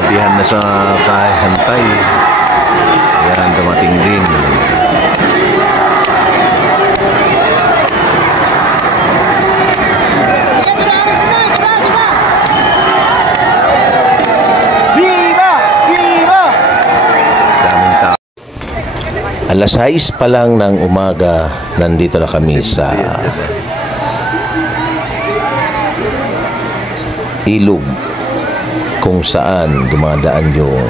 kinagabihan na sa kahantay. Yan, dumating din. Alas 6 pa lang ng umaga, nandito na kami sa ilog kung saan dumadaan yung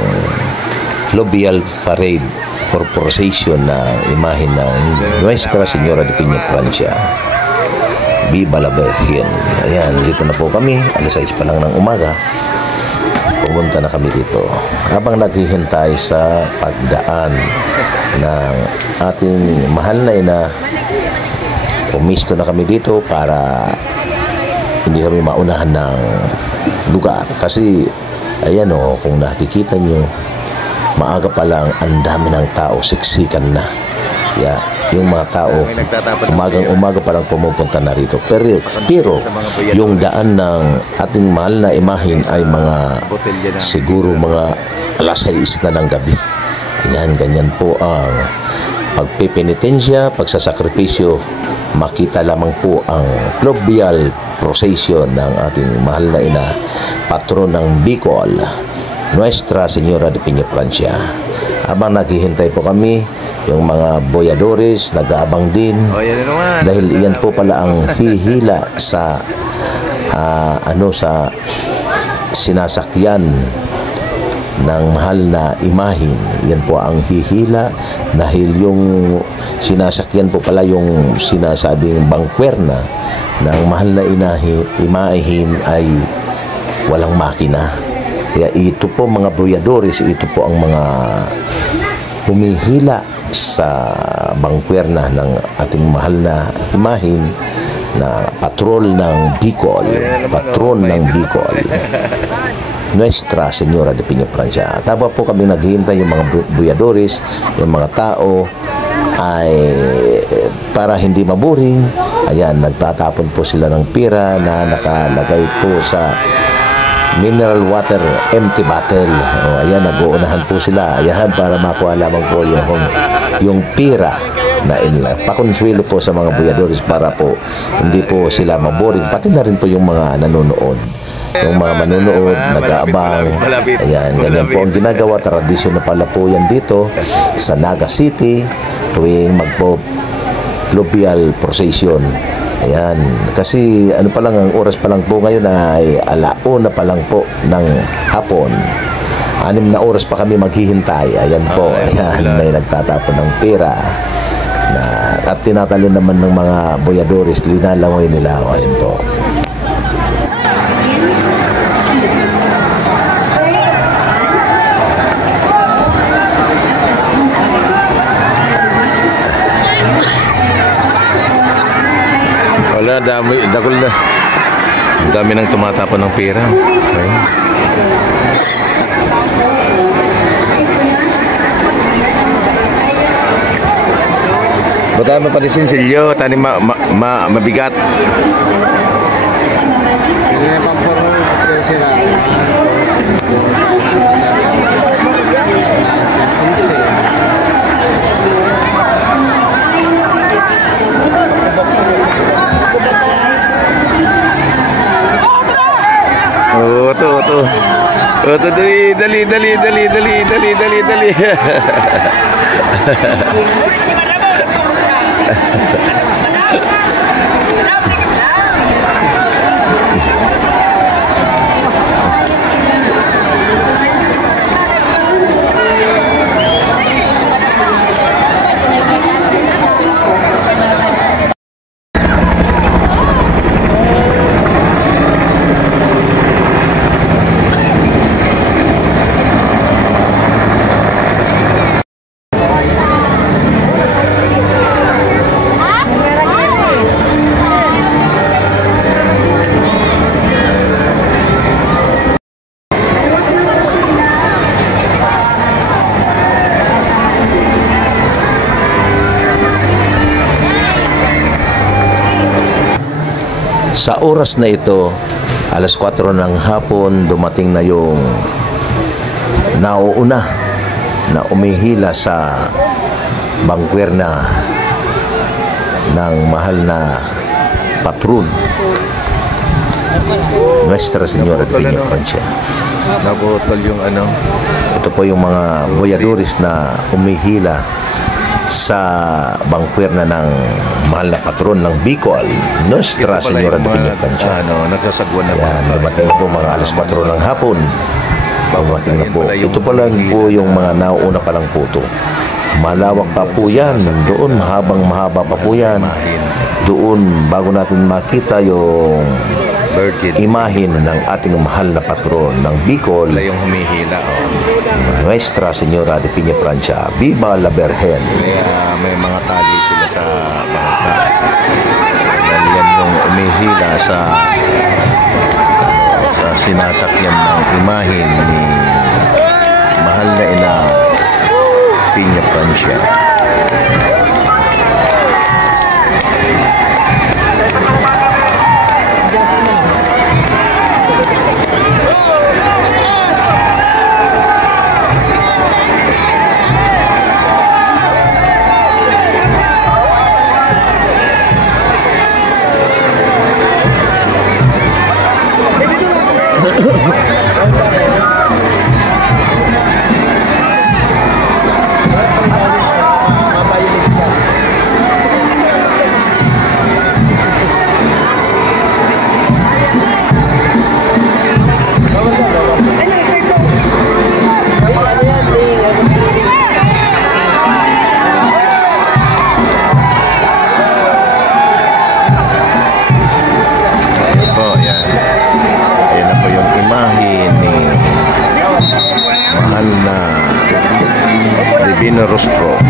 fluvial parade or procession na imahen ng Nuestra Señora de Peña Francia. Viva la Virgen. Ayan, dito na po kami. Alas 6 pa lang ng umaga. Pumunta na kami dito habang naghihintay sa pagdaan ng ating mahal na ina. Pumisto na kami dito para hindi kami maunahan ng lugar kasi ayan o, kung nakikita nyo, maaga pa lang ang dami ng tao, siksikan na. Yung mga tao umagang-umaga pa lang pumupunta na rito, pero yung daan ng ating mahal na imahin ay mga siguro mga alas 6 na ng gabi. Ganyan po ang pagpipenitensya, pagsasakripisyo. Makita lamang po ang fluvial procession ng ating mahal na ina, patron ng Bicol, Nuestra Señora de Peña Francia. Habang naghihintay po kami, yung mga boyadores nag-aabang din dahil iyan po pala ang hihila sa sa sinasakyan ng mahal na imahin. Yan po ang hihila dahil yung sinasakyan po pala yung sinasabing bangkwerna ng mahal na imahin ay walang makina. Kaya ito po mga boyadores, ito po ang mga humihila sa bangkwerna ng ating mahal na imahin na patron ng Bicol, patron ng Bicol, Nuestra Señora de Peña Francia. At habang po kami naghihintay, yung mga boyadores, yung mga tao ay para hindi maboring, ayan, nagtatapon po sila ng pira na nakalagay po sa mineral water empty bottle. Ayan, nag-uunahan po sila. Ayan, para makuha lamang po yung pira na pakonsuelo po sa mga boyadores para po hindi po sila maboring. Pati na rin po yung mga nanonood. Yung mga manonood, nag-aabang. Ayan, ganyan po ang ginagawa. Tradisyon na pala po yan dito sa Naga City tuwing magpo-fluvial procession. Ayan, kasi ano pa lang, ang oras pa lang po ngayon ay 1:00 pa lang po ng hapon. 6 na oras pa kami maghihintay. Ayan po, ayan, may nagtatapon ng pera na, at tinatalon naman ng mga boyadores, linalangoy nila. Ayan po. Wala, dami, dakol na. Dami nang tumatapon ng pera. Okay. Bata mo pati sinsilyo, tani mabigat. Dali. Sa oras na ito, alas 4 ng hapon, dumating na yung nauuna na umihila sa bangkwerna ng mahal na patron, Nuestra Señora de Peña Francia. Nabotol yung ano. Ito po yung mga boyadores na umihila sa bangkwerna ng mahal na patron ng Bicol, Nuestra Señora de Peña Francia. Nagsasagwan na. Yan, dumating na po mga alas 4 ng hapon. Dumating na po. Ito pa lang po yung mga nauuna pa lang po ito. Malawak pa po yan. Doon, mahaba pa po yan. Doon, bago natin makita yung imahin ng ating mahal na patron ng Bicol, yung humihila. Nuestra Señora de Peña Francia. Viva la Virgen! Kaya may mga tali sila sa bangka. Dahil yan yung umihila sa sinasakyan ng imahin ni mahal na ina Peña Francia. Divino Rostro.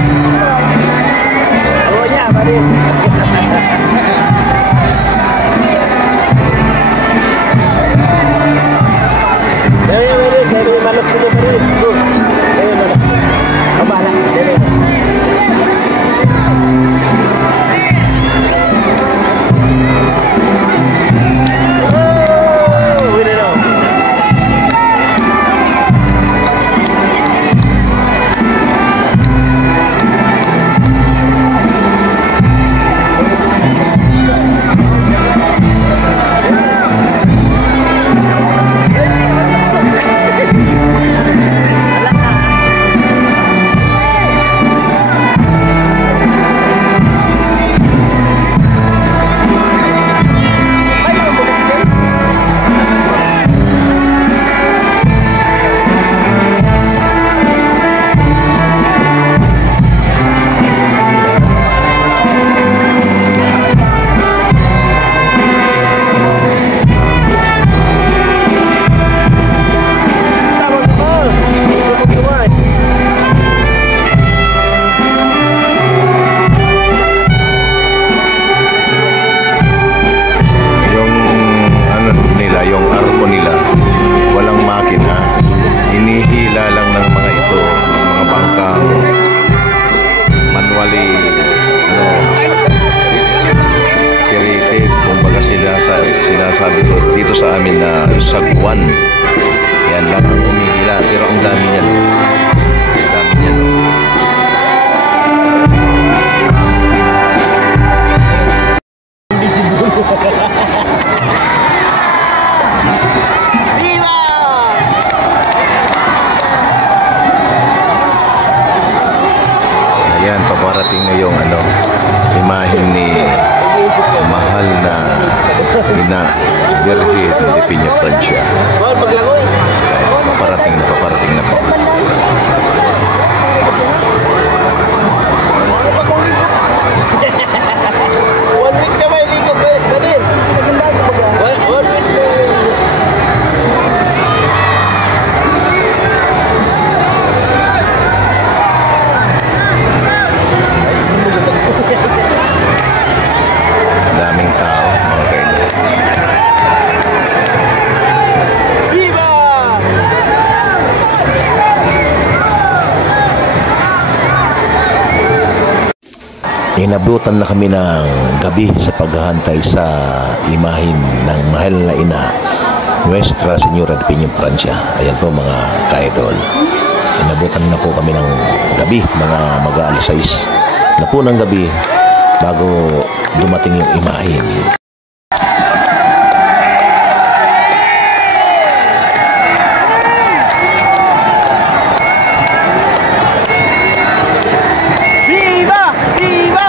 Sinasabi ko dito sa amin na sagwan. Yan lang ang umihila. Pero ang dami niyan. Ang dami niyan. Ayan, paparating na yung imahin ni mahal na ina Virgen de Peña Francia. Paparating na po. Daming tao, mga kaibigan. Inabutan na kami ng gabi sa paghahantay sa imahin ng mahal na ina Nuestra Señora de Piña Francia. Ayan po mga ka-idol. Inabutan na po kami ng gabi, mga mag-aalas 6 na po ng gabi bago dumating yung imahin. Viva! Viva!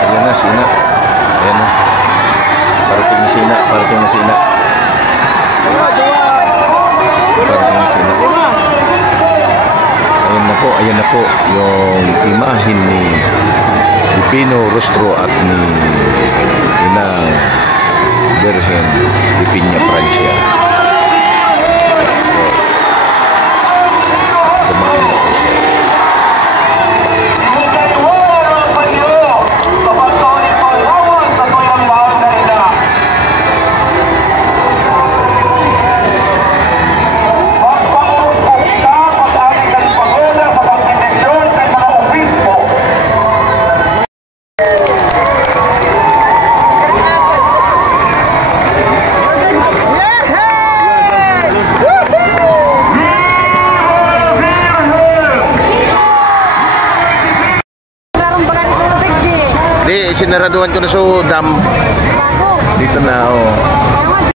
Ayan na, sina. Ayan na. Parating na sina. Parating na sina. Parating na sina. Ayan na po yung imahin ni Divino Rostro at ni Inang Virgen de Piña Francia. Dumaan na po siya. Di, sinaraduhan ko na sa dam. Bago. Dito na, oh.